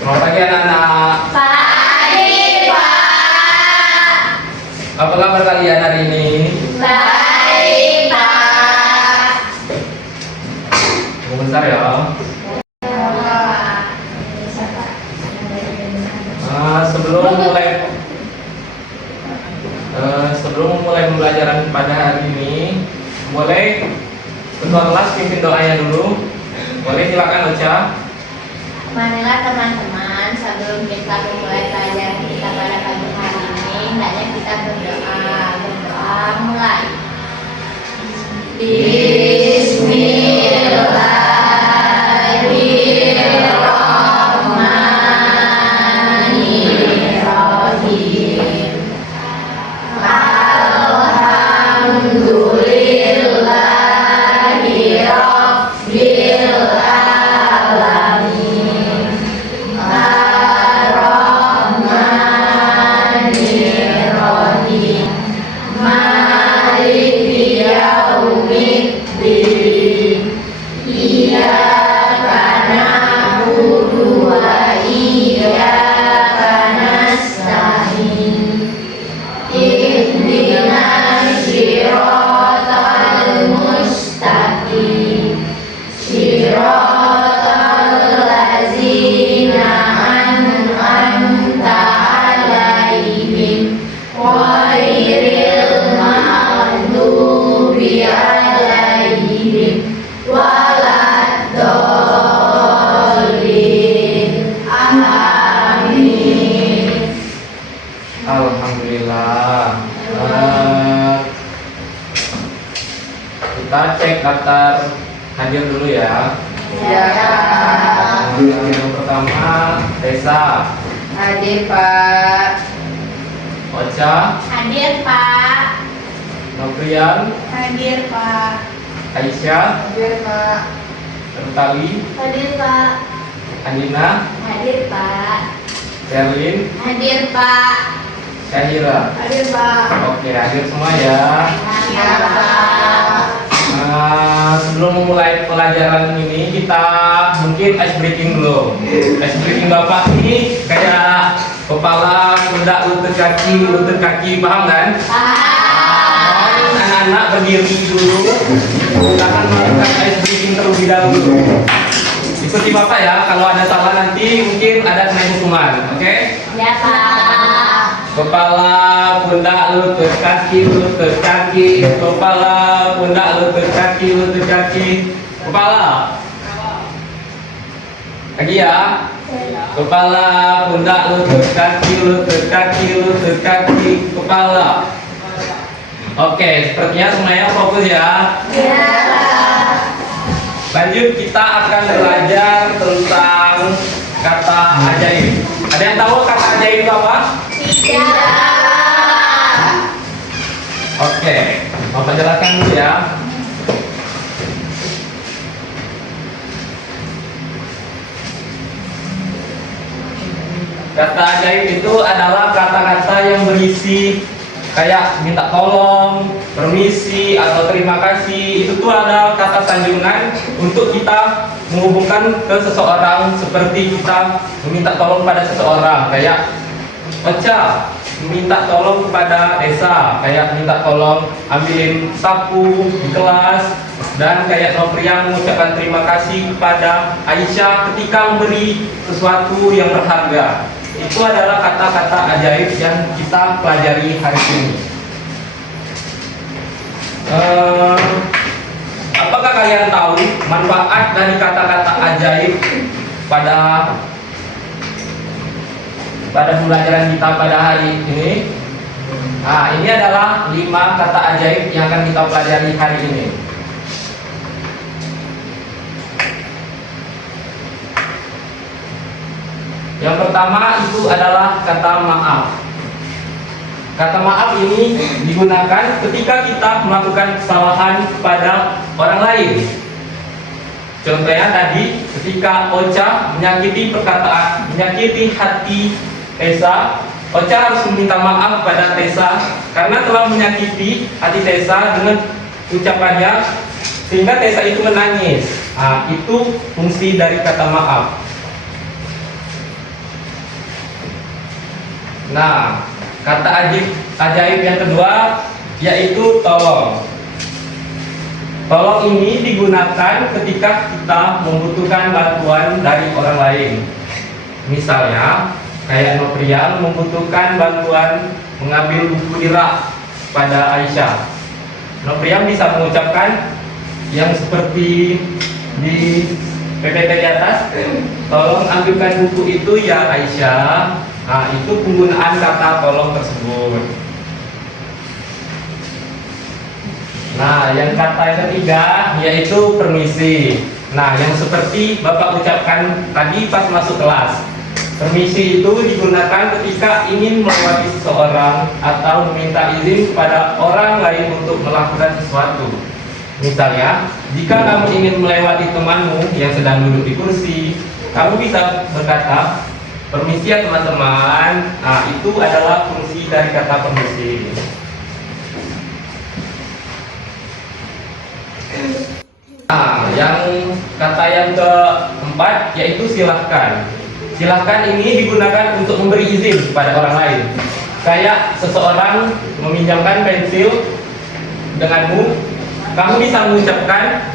Selamat pagi anak-anak. Pagi, Pak. Apa kabar kalian hari ini? Baik, Pak. Tunggu bentar ya. Sebelum mulai pembelajaran pada hari ini, boleh ketua kelas pimpin doanya dulu. Boleh, silakan Ocha. Marilah teman-teman, sebelum kita memulai pelajaran kita pada pagi hari ini, hendaknya kita berdoa. Berdoa mulai. Bismillahirrahmanirrahim. Alhamdulillahirabbil alamin. Ar-Rahmanirrahim. Maliki yaumiddin. Iyyaka na'budu wa iyyaka nasta'in. Ihdinas siratal mustaqim. Siratal ladzina an'amta 'alaihim ghairil maghdubi 'alaihim waladdallin. Amin. Alhamdulillah. Kita cek daftar hadir dulu ya. Ya. Yang pertama Tessa, Hadir, Pak. Ocha, Hadir, Pak. Novrian, Hadir, Pak. Aisyah, Hadir, Pak. Rutali, Hadir, Pak. Andina, Hadir, Pak. Sherlyn, Hadir, Pak. Syahira. Hadir, Pak. Oke, hadir semua ya. Ya, Pak. Sebelum memulai pelajaran ini, kita mungkin ice breaking dulu. Ice breaking Bapak ini kayak kepala, pundak, lutut kaki, paham kan? Pak. Anak-anak berdiri dulu, silakan melakukan ice breaking terlebih dahulu. Ikuti Bapak ya, kalau ada salah nanti mungkin ada kena hukuman, oke? Ya, Pak. Kepala, pundak, lutut kaki, kepala, pundak, lutut kaki, kepala. Lagi ya. Kepala, pundak, lutut kaki, kepala. Oke, sepertinya semuanya fokus ya. Ya, Pak. Lanjut, kita akan belajar tentang kata ajaib. Ada yang tahu kata ajaib itu apa? Tidak. Oke, Bapak jelaskan dulu ya. Kata ajaib itu adalah kata-kata yang berisi kayak minta tolong, permisi, atau terima kasih. Itu tuh adalah kata sanjungan untuk kita menghubungkan ke seseorang, seperti kita meminta tolong pada seseorang. Kayak Ocha minta tolong kepada Esa, kayak minta tolong ambilin sapu di kelas. Dan kayak Novrian mengucapkan terima kasih kepada Aisyah ketika memberi sesuatu yang berharga. Itu adalah kata-kata ajaib yang kita pelajari hari ini. Apakah kalian tahu manfaat dari kata-kata ajaib pada pembelajaran kita pada hari ini? Nah, ini adalah 5 kata ajaib yang akan kita pelajari hari ini. Yang pertama itu adalah kata maaf. Kata maaf ini digunakan ketika kita melakukan kesalahan kepada orang lain. Contohnya tadi ketika Ocha menyakiti hati Tessa, Ocha harus meminta maaf pada Tessa karena telah menyakiti hati Tessa dengan ucapannya, sehingga Tessa itu menangis. Itu fungsi dari kata maaf. Nah, kata ajaib yang kedua yaitu tolong. Tolong ini digunakan ketika kita membutuhkan bantuan dari orang lain. Misalnya, kayak Noprian membutuhkan bantuan mengambil buku di rak pada Aisyah. Noprian bisa mengucapkan yang seperti di PPT di atas, tolong ambilkan buku itu ya Aisyah. Itu penggunaan kata tolong tersebut. Nah, yang kata yang ketiga yaitu permisi. Nah, yang seperti Bapak ucapkan tadi pas masuk kelas. Permisi itu digunakan ketika ingin melewati seseorang atau meminta izin kepada orang lain untuk melakukan sesuatu. Misalnya, jika kamu ingin melewati temanmu yang sedang duduk di kursi, kamu bisa berkata, permisi ya teman-teman. Itu adalah fungsi dari kata permisi. Yang kata yang keempat yaitu silahkan. Silahkan ini digunakan untuk memberi izin kepada orang lain. Kayak seseorang meminjamkan pensil denganmu, kamu bisa mengucapkan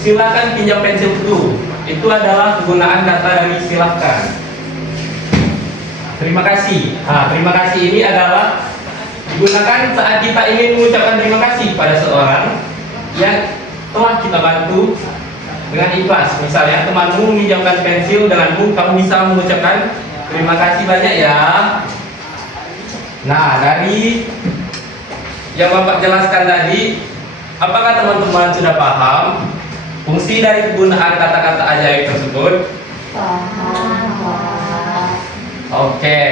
silahkan pinjam pensilku. Itu adalah penggunaan kata dari silahkan. Terima kasih. Terima kasih ini adalah digunakan saat kita ingin mengucapkan terima kasih pada seorang yang telah kita bantu dengan ikhlas. Misalnya temanmu meminjamkan pensil denganmu, kamu bisa mengucapkan terima kasih banyak ya. Nah, dari yang Bapak jelaskan tadi, apakah teman-teman sudah paham fungsi dari penggunaan kata-kata ajaib tersebut? Oke.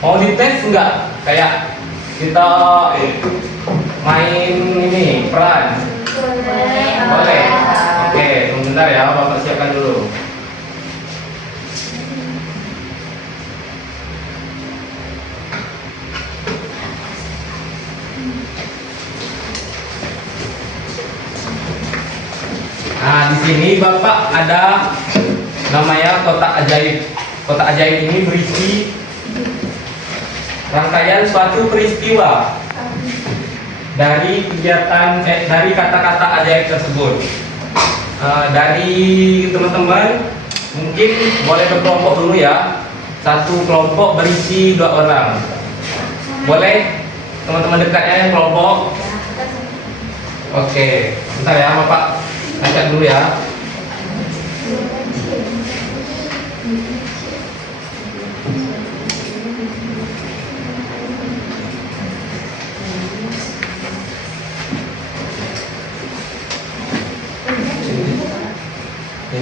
Mau dites enggak? Kayak kita main ini peran. Boleh. Oke, sebentar ya, Bapak siapkan dulu. Nah, di sini Bapak ada namanya kotak ajaib. Kotak ajaib ini berisi rangkaian suatu peristiwa dari kegiatan dari kata-kata ajaib tersebut. Dari teman-teman mungkin boleh berkelompok dulu ya. Satu kelompok berisi 2 orang. Boleh teman-teman dekatnya yang kelompok. Oke, bentar ya Bapak angkat dulu ya.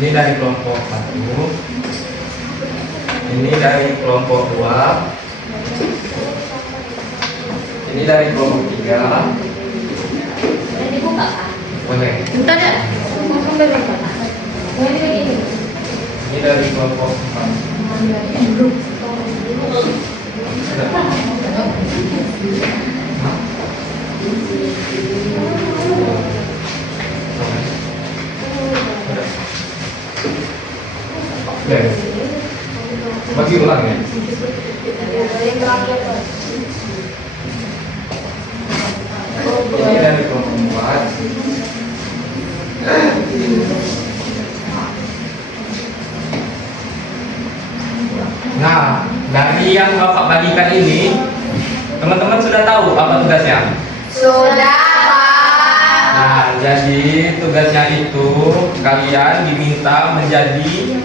Ini dari kelompok 1, ini dari kelompok 2, ini dari kelompok 3. Boleh dibuka, Pak? Boleh. Bentar ya. Sampai berapa? Ini dari kelompok 4. Oke. Bagi ulang ya. Ini dari kelompok 4. Nah, dari yang Bapak bagikan ini, teman-teman sudah tahu apa tugasnya? Sudah, Pak. Nah, jadi tugasnya itu kalian diminta menjadi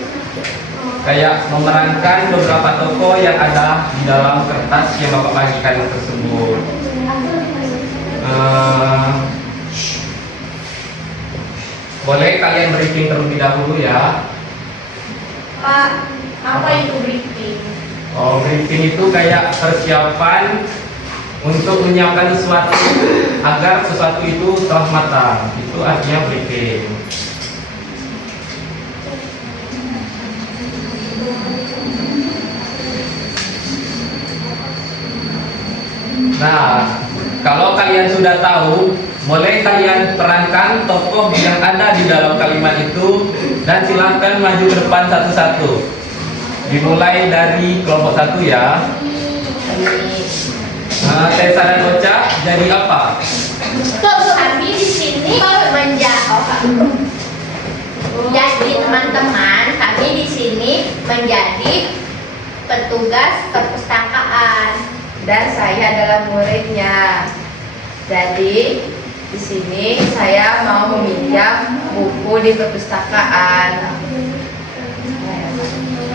kayak memerankan beberapa tokoh yang ada di dalam kertas yang Bapak bagikan tersebut. Boleh kalian briefing terlebih dahulu ya. Pak, apa itu briefing? Briefing itu kayak persiapan untuk menyiapkan sesuatu agar sesuatu itu telah matang. Itu artinya briefing. Nah, kalau kalian sudah tahu Boleh kalian perankan tokoh yang ada di dalam kalimat itu dan silakan maju ke depan satu-satu. Dimulai dari kelompok 1 ya. Tessa dan Ocha jadi apa? Kami di sini jadi teman-teman, kami di sini menjadi petugas perpustakaan Dan saya adalah muridnya. Jadi di sini saya mau meminjam buku di perpustakaan.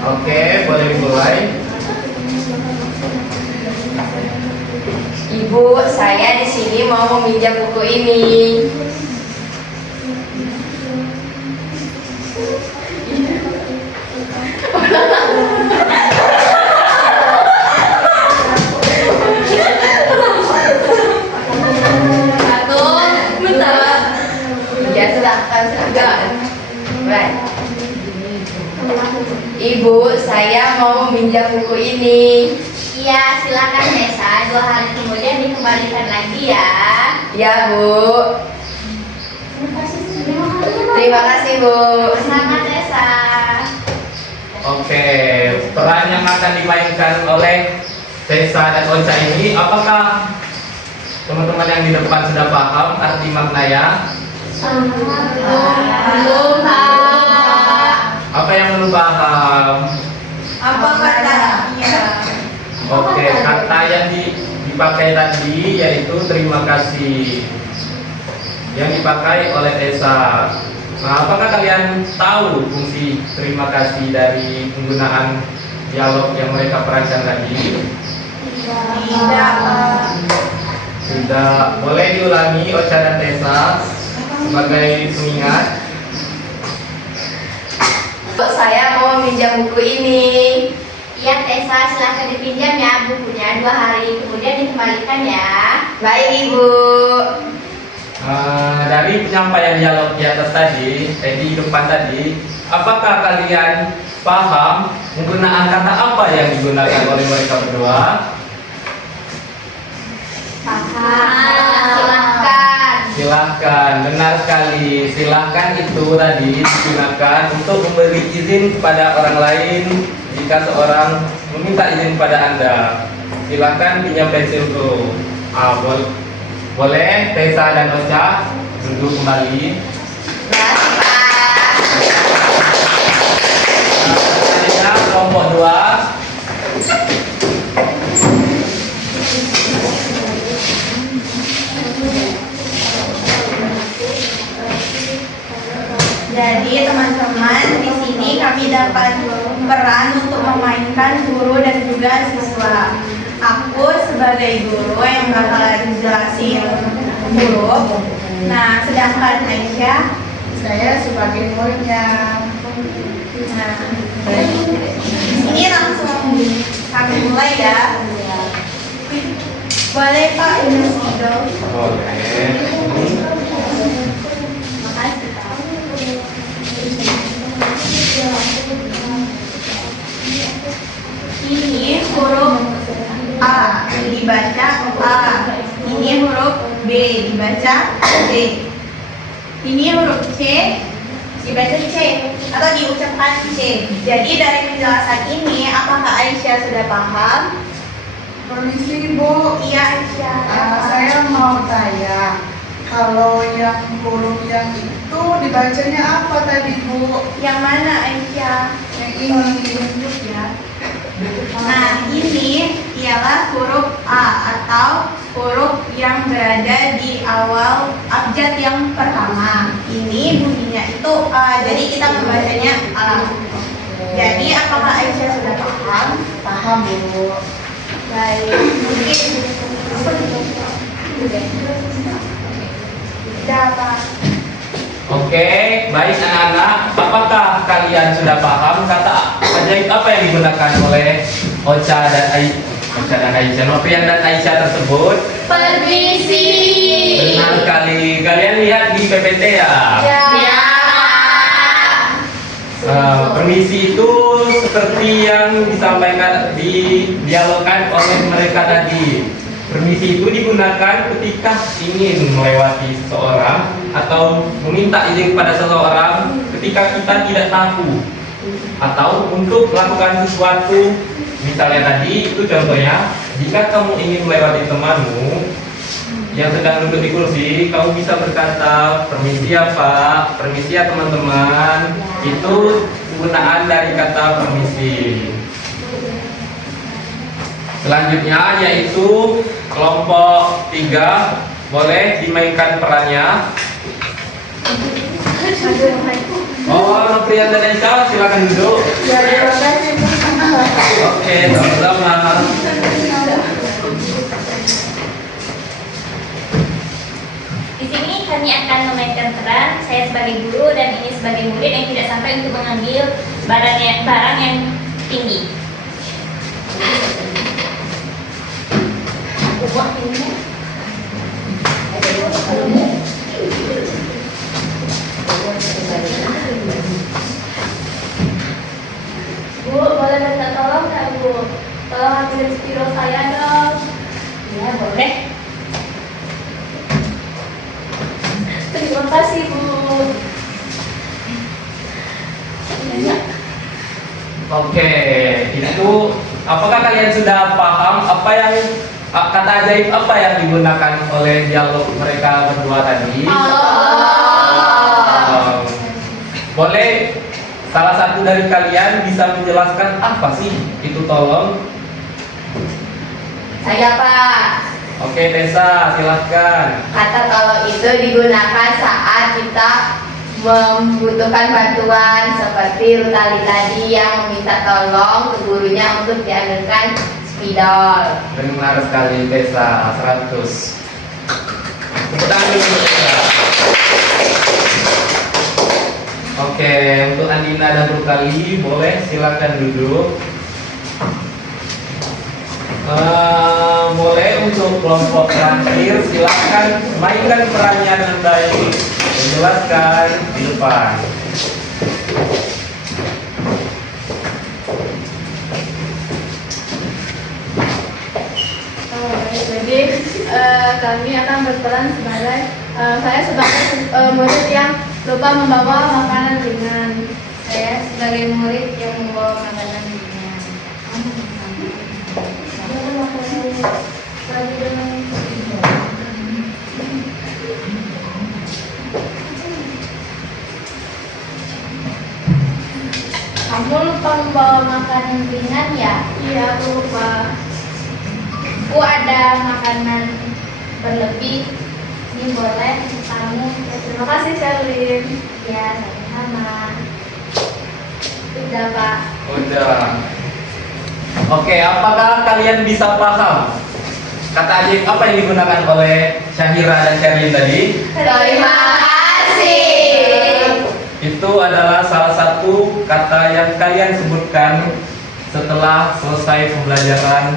Oke, boleh dimulai. Ibu, saya di sini mau meminjam buku ini. Satu, dua, Ya, silakan. Baik. Ibu, saya mau meminjam buku ini. iya silakan Tessa, 2 hari kemudian dikembalikan lagi ya. Ya, Bu. Terima kasih, Bu. Semangat Tessa. Oke, peran yang akan dimainkan oleh Tessa dan Ocha ini, apakah teman-teman yang di depan sudah paham arti maknanya? Belum Pak. Apa yang belum paham? Apa katanya? Oke, kata yang dipakai tadi yaitu terima kasih yang dipakai oleh Tessa. Nah, apakah kalian tahu fungsi terima kasih dari penggunaan dialog yang mereka perankan tadi? Tidak. Tidak. Boleh diulangi Ocha dan Tessa sebagai pengingat. Saya mau meminjam buku ini. Iya Tessa, silakan dipinjam ya bukunya, 2 hari kemudian dikembalikan ya. Baik, Ibu. Dari penyampaian dialog di atas tadi, di depan tadi, apakah kalian paham penggunaan kata apa yang digunakan oleh mereka berdua? Silahkan. Silahkan, benar sekali. Silahkan itu tadi digunakan untuk memberi izin kepada orang lain jika seorang meminta izin kepada Anda. Silahkan pinjam pensilku. Boleh Tessa dan Ocha duduk kembali. Saya kelompok 2. Jadi teman-teman, di sini kami dapat peran untuk memainkan guru dan juga siswa. Aku sebagai guru yang bakalan jelasin huruf. Nah, sedangkan Aisyah, Saya sebagai muridnya. nah, ini langsung kami mulai ya. Boleh Pak Indonesia? Boleh. Ini huruf A dibaca A. Ini huruf B dibaca B. Ini huruf C dibaca C atau diucapkan C. Jadi dari penjelasan ini, apakah Aisyah sudah paham? Permisi Bu, Iya Aisyah. saya mau tanya, kalau yang huruf yang itu dibacanya apa tadi Bu? Yang mana Aisyah? Yang ini. Tunjuk ya. Nah, ini ialah huruf A atau huruf yang berada di awal abjad yang pertama. Ini bunyinya itu A, jadi kita membacanya A. Jadi apakah Aisyah sudah paham? Paham Bu. Baik, mungkin sudah Pak. Oke, baik anak-anak. Apakah kalian sudah paham kata ajaib apa yang digunakan oleh Ocha dan Aisyah, Novian dan Aisyah tersebut? Permisi. Benar sekali. Kalian lihat di PPT ya? Ya. Permisi itu seperti yang disampaikan, didialogkan oleh mereka tadi. Permisi itu digunakan ketika ingin melewati seseorang atau meminta izin kepada seseorang ketika kita tidak tahu, atau untuk melakukan sesuatu. Misalnya tadi itu contohnya, jika kamu ingin melewati temanmu yang sedang duduk di kursi, kamu bisa berkata, permisi ya Pak, permisi ya teman-teman. Itu penggunaan dari kata permisi. Selanjutnya yaitu kelompok 3, boleh dimainkan perannya. Oh, Noprian dan Esa, silakan duduk. Ya, terima kasih. Oke, sama-sama. Di sini kami akan memainkan peran saya sebagai guru dan ini sebagai murid yang tidak sampai untuk mengambil barang yang tinggi. Buat ini. Bu, boleh minta tolong nggak Bu? Tolong ambilin spidol saya dong. Ya, boleh. Terima kasih Bu. Oke, itu apakah kalian sudah paham apa yang kata ajaib apa yang digunakan oleh dialog mereka berdua tadi? Boleh salah satu dari kalian bisa menjelaskan apa sih itu tolong? Saya Pak. Oke, Tessa, silahkan. Kata tolong itu digunakan saat kita membutuhkan bantuan seperti Rutali tadi yang meminta tolong ke gurunya untuk diambilkan spidol. Benar sekali, Tessa, 100. Tepuk tangan dulu untuk Tessa. Oke, untuk Andina dan Rutali boleh silakan duduk. Boleh untuk kelompok terakhir silakan mainkan perannya dengan baik, menjelaskan di depan. Jadi kami akan berperan sebagai saya sebagai murid yang lupa membawa makanan ringan. Saya sebagai murid yang membawa makanan ringan. Kamu lupa membawa makanan ringan ya? Iya, aku lupa. Bu, ada makanan berlebih. Ini boleh kamu. Ya, terima kasih Sherlyn. Ya, sama-sama. Sudah Pak. Udah. Oke, apakah kalian bisa paham kata ajaib apa yang digunakan oleh Syahira dan Sherlyn tadi? Terima kasih. Itu adalah salah satu kata yang kalian sebutkan setelah selesai pembelajaran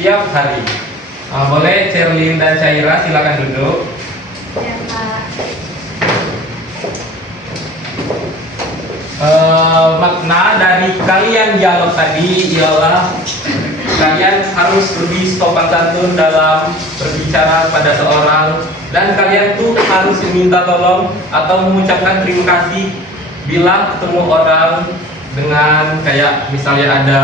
tiap hari. Boleh Sherlyn dan Syahira silakan duduk. Ya Pak. Makna dari kalian dialog tadi ialah kalian harus lebih sopan santun dalam berbicara pada seorang, dan kalian tuh harus meminta tolong atau mengucapkan terima kasih bila ketemu orang dengan kayak misalnya ada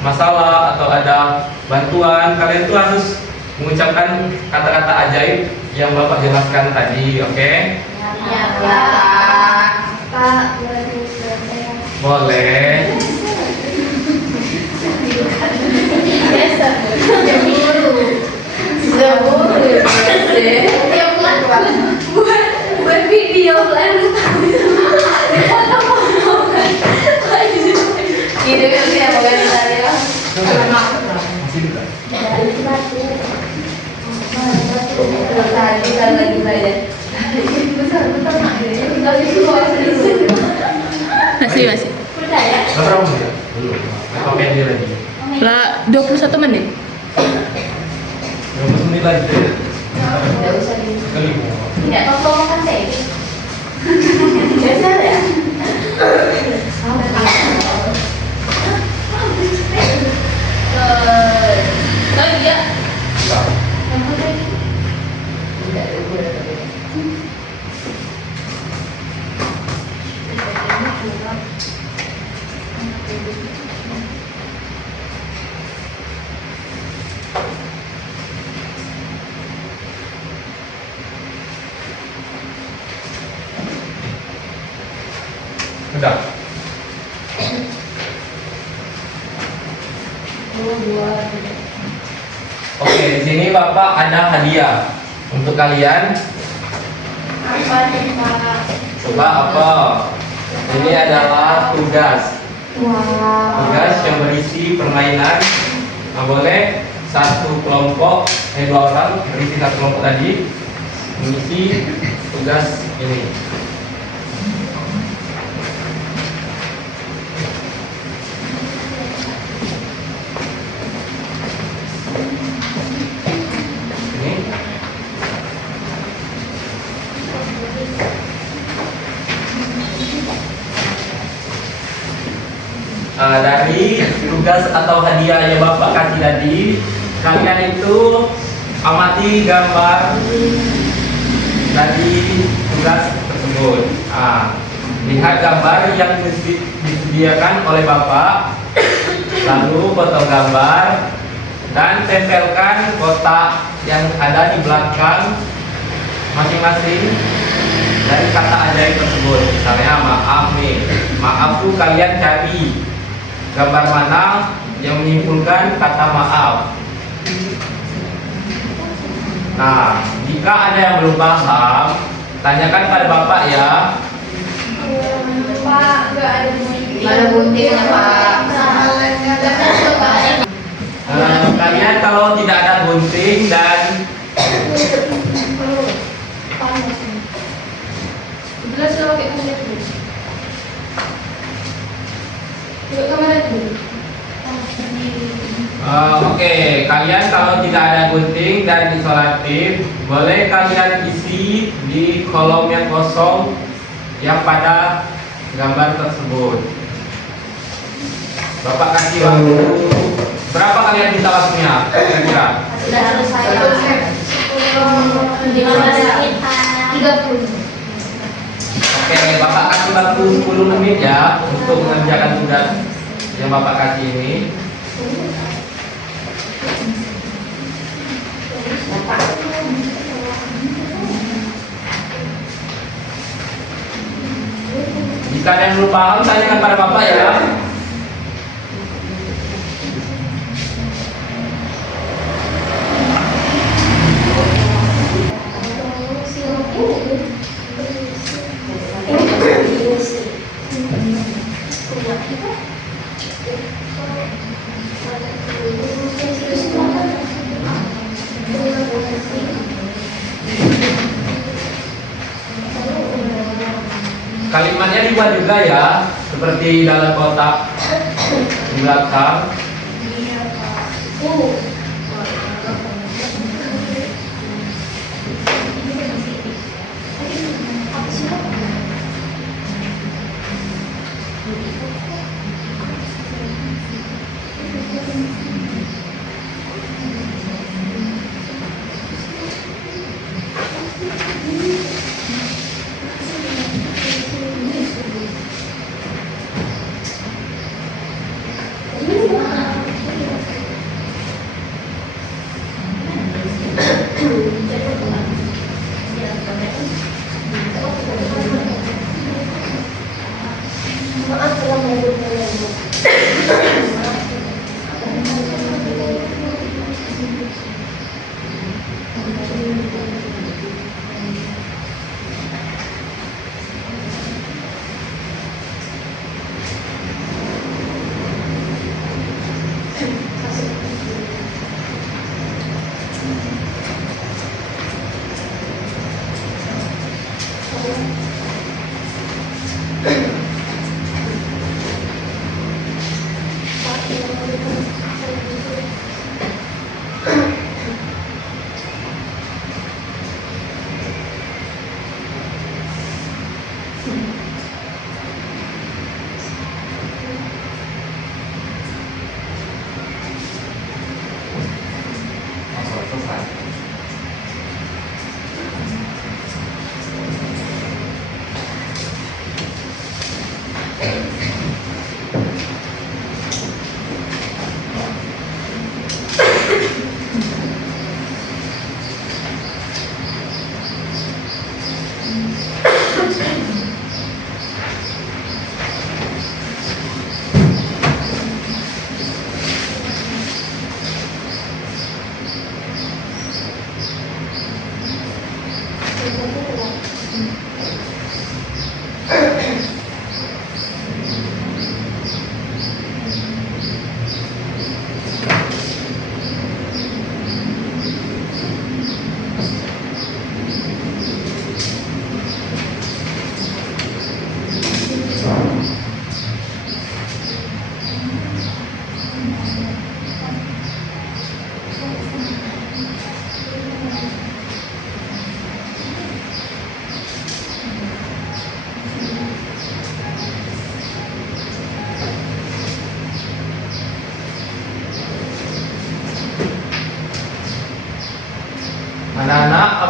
masalah atau ada bantuan. Kalian tuh harus mengucapkan kata-kata ajaib yang Bapak jelaskan tadi, oke? Ya Ya, Pak. Pak, boleh duduk saya. Boleh. Buat video kan. Gitu kan ya, bukan saya. Masih juga. Tadi kan lagi belajar. Masih. Udah ya? Berapa menit? Belum. Pakai dia lagi. Lah 21 menit. 20 menit lagi. Tidak usah di. Sekali. Tidak tolong makan saya. Biasa ya. Oh iya, Sudah. Oke, di sini Bapak ada hadiah untuk kalian. Apa nih Pak? Coba apa? Ini adalah tugas. Tugas yang berisi permainan. Nah, boleh satu kelompok, dua orang berisi satu kelompok tadi mengisi tugas ini. Ini. Dari tugas atau hadiah yang Bapak kasih tadi, kalian itu amati gambar dari tugas tersebut. Lihat gambar yang disediakan oleh Bapak, lalu potong gambar dan tempelkan kotak yang ada di belakang masing-masing dari kata ajaib tersebut. Misalnya maaf nih, maaf tuh kalian cari gambar mana yang menyimpulkan kata maaf. Nah, jika ada yang belum paham, tanyakan pada Bapak ya. Pak, nggak ada gunting. Mana guntingnya Pak? Kalian kalau tidak ada gunting dan Jelas kalau kayak kamera dulu. Coba kamera dulu. Oke, kalian kalau tidak ada gunting dan isolatif, boleh kalian isi di kolom yang kosong yang pada gambar tersebut. Bapak kasih waktu. Berapa kalian minta waktunya? Kira-kira? Sudah selesai. 15 menit. 30. Oke, Bapak kasih waktu 10 menit ya untuk mengerjakan tugas yang Bapak kasih ini. Jika ada yang belum paham, tanyakan pada Bapak ya. Kalimatnya dibuat juga ya, seperti dalam kotak di belakang.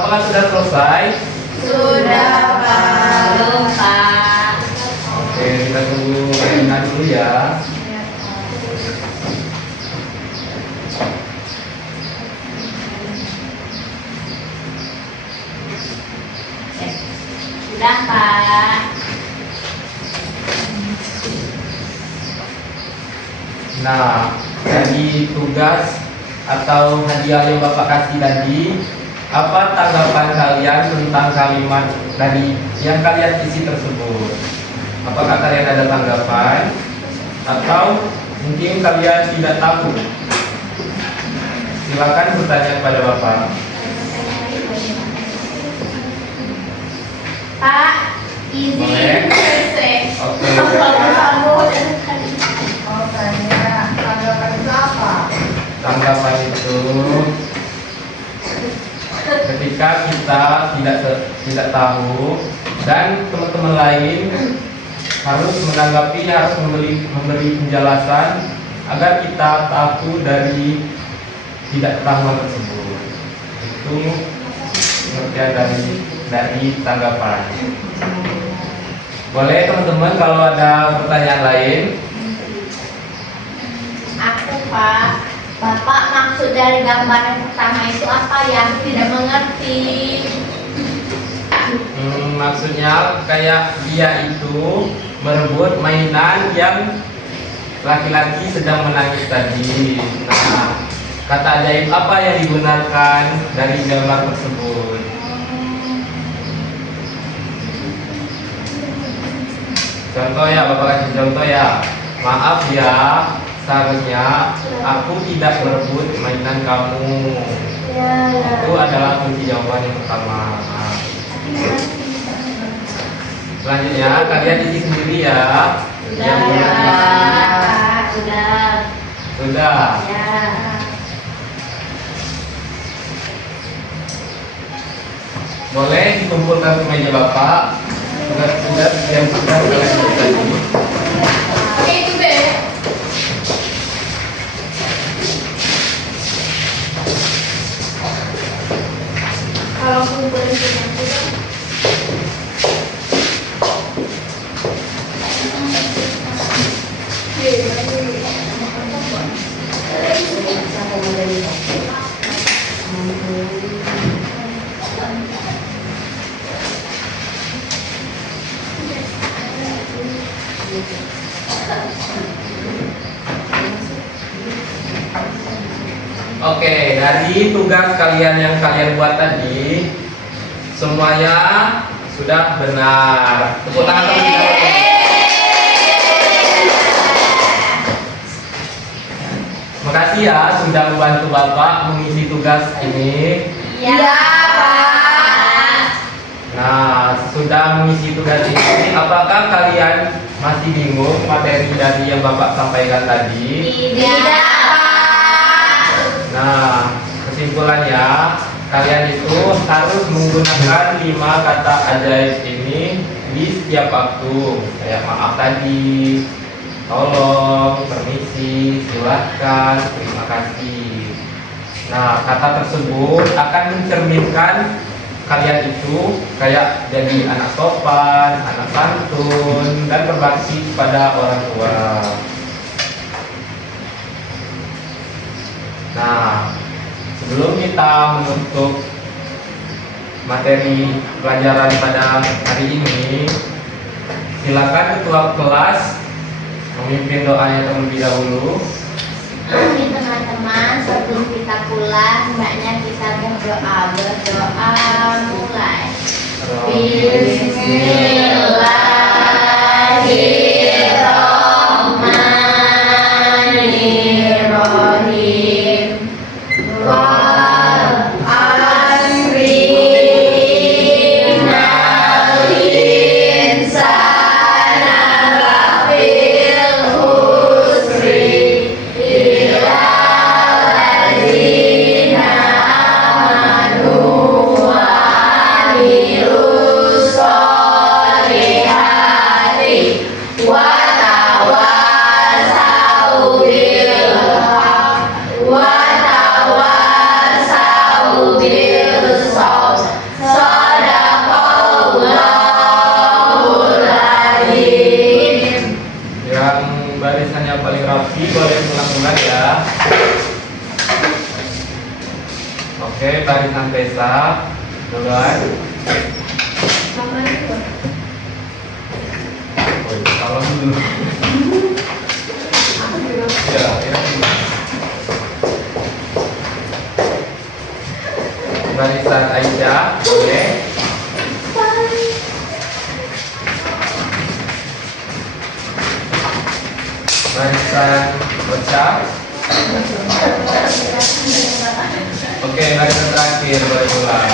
Apakah sudah selesai? Sudah, Pak. Belum, Pak. Oke, kita tunggu Rina dulu ya. Sudah, Pak. Nah, dari tugas atau hadiah yang Bapak kasih tadi, apa tanggapan kalian tentang kalimat dari yang kalian isi tersebut? Apakah kalian ada tanggapan atau mungkin kalian tidak tahu? Silakan bertanya kepada Bapak. Pak, izin Boleh. selesai. Oke. Oh, tanya tanggapan itu apa? Tanggapan itu ketika kita tidak tahu dan teman-teman lain harus menanggapi, harus memberi penjelasan agar kita tahu dari tidak ketahuan tersebut. Itu pengertian dari tanggapan. Boleh teman-teman kalau ada pertanyaan lain. Aku, Pak. Bapak, maksud dari gambar yang pertama itu apa ya? Aku tidak mengerti. Maksudnya kayak dia itu merebut mainan yang laki-laki sedang menangis tadi. Nah, kata ajaib apa yang digunakan dari gambar tersebut? Contoh ya, Bapak kasih contoh ya. Maaf ya, seharusnya aku tidak merebut mainan kamu. Itu adalah kunci jawaban yang pertama. Nah, selanjutnya kalian isi sendiri ya. Yang Sudah, bulat ya, itu. Pak. Sudah. Sudah. Ya. Boleh dikumpulkan ke meja Bapak. Sudah yang sudah kalian tulis tadi. Oke, itu deh. Kalau kumpulin punya sudah. Oke, dari tugas kalian yang kalian buat tadi, semuanya sudah benar. Tepuk tangan terlebih dahulu. Makasih ya sudah membantu Bapak mengisi tugas ini. Ya, Pak. Nah, sudah mengisi tugas ini, apakah kalian masih bingung materi dari yang Bapak sampaikan tadi? Tidak, Pak. Nah, kesimpulannya kalian itu harus menggunakan 5 kata ajaib ini di setiap waktu. Kayak maaf tadi, tolong, permisi, silakan, terima kasih. Nah, kata tersebut akan mencerminkan kalian itu kayak jadi anak sopan, anak santun, dan berbakti kepada orang tua. Nah, sebelum kita menutup materi pelajaran pada hari ini, silakan ketua kelas memimpin doanya terlebih dahulu. Amin teman-teman, sebelum kita pulang, hendaknya kita berdoa. Mulai. Bismillahirrahmanirrahim. Wal asri innal insana lafil khusri illa allazina amanu wa amilus solihati tulisannya paling rapi, boleh ulang-ulang ya. Oke, barisan Tessa duluan. Oh, kalau dulu. Ya, ya. Barisan Aisyah, oke. Barisan Ocha. Oke, barisan terakhir boleh ulang.